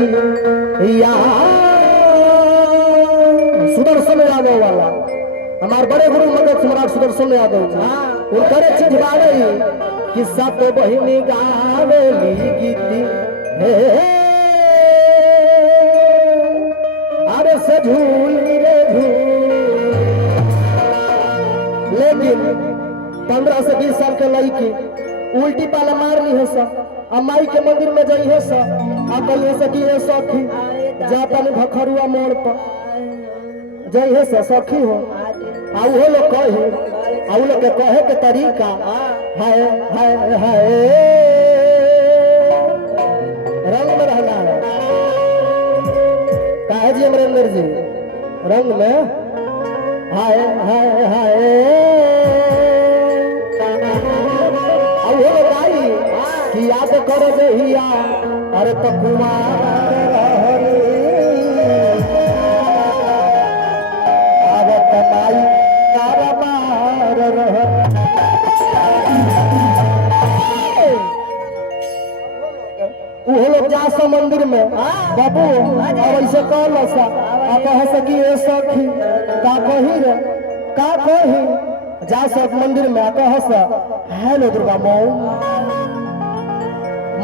या सुदर्शन यादव वाला हमारे बड़े गुरु मगध सम्राट सुदर्शन यादव जी उनकर चीज बारे किस्सा तो बहिनी गावेली गीती अरे से झूल रे झूल। लेकिन 15 से 20 साल के लड़की उल्टी पाला मार ली है सब अमाई के मंदिर में जाई है सब आ कही है सकी है सखी जाता नहीं भखरुआ मोड़ पर जाई है सखी हो आउ हो लोग कहे आउ लोग के कहे के तरीका हाय हाय हाय रंग में रहना है काहे जी अमरेंद्र जी रंग में हाय हाय हाय आउ हो लोग आई कि याद करो जहिया अरे तो कुमार कमाई कारोबार लोग जा मंदिर में बाबू अब ऐसे कहल कह सकी ए सखी का कही रे का कही जा सब मंदिर में कह हेलो दुर्गा मऊ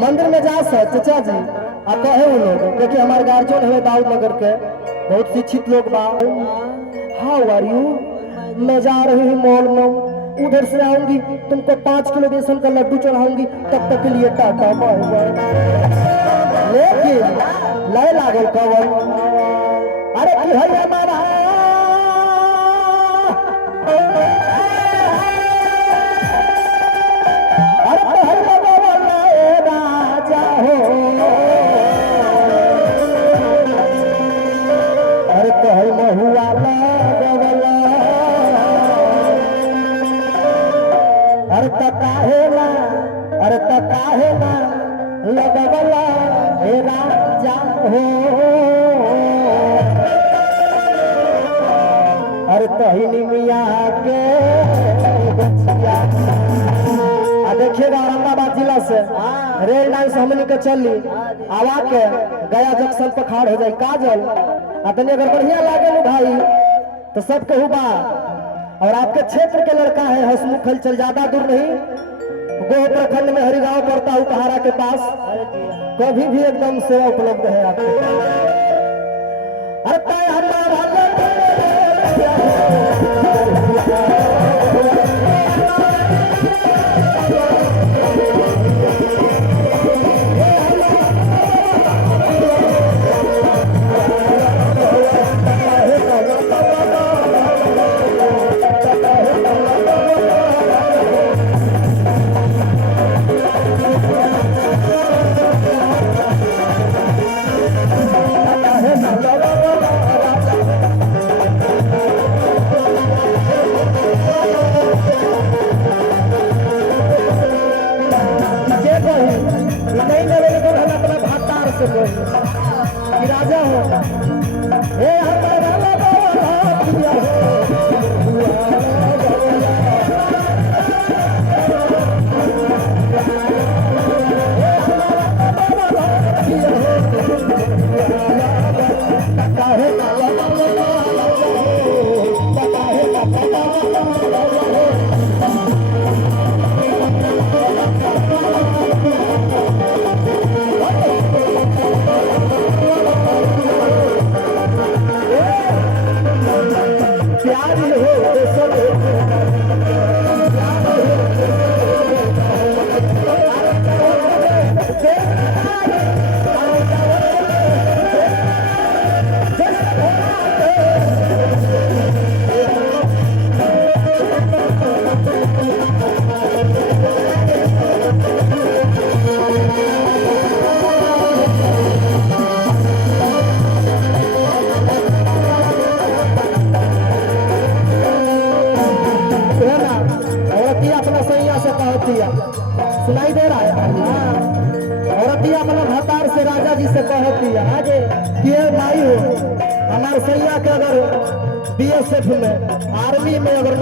मंदिर में जा चचा जी आ कहे वो लोग देखिए हमारे गार्जियन है दाऊद नगर के बहुत शिक्षित लोग बा हाउ आर यू मैं जा रही हूँ मॉल में उधर से आऊंगी तुमको 5 किलो बेसन का लड्डू चढ़ाऊंगी तब तक के लिए टाटा बाय बाय। लेकिन लय लागल कवन अरे की है हमारा अरे है राजा हो अरे कहे महुआ अरे काहे ना लगवला हे राजा हो अरे तहिनी मिया के देखिएगा औरंगाबाद जिला से रेल लाइन से हमने के चली आवा के गया जंक्शन पर खाड़ हो जाए काजल तनी अगर बढ़िया लागे भाई तो सब कहू बा और आपके क्षेत्र के लड़का है हसमुख चल ज्यादा दूर नहीं गोह प्रखंड में हरिगांव पड़ता हूँ पहाड़ा के पास कभी भी एकदम सेवा उपलब्ध है आपको। राजा हो सुनाई दे रहा है औरत अपना भतार से राजा जी से कहती है आगे कि माई हो हमारे सैया के अगर बीएसएफ में आर्मी में अगर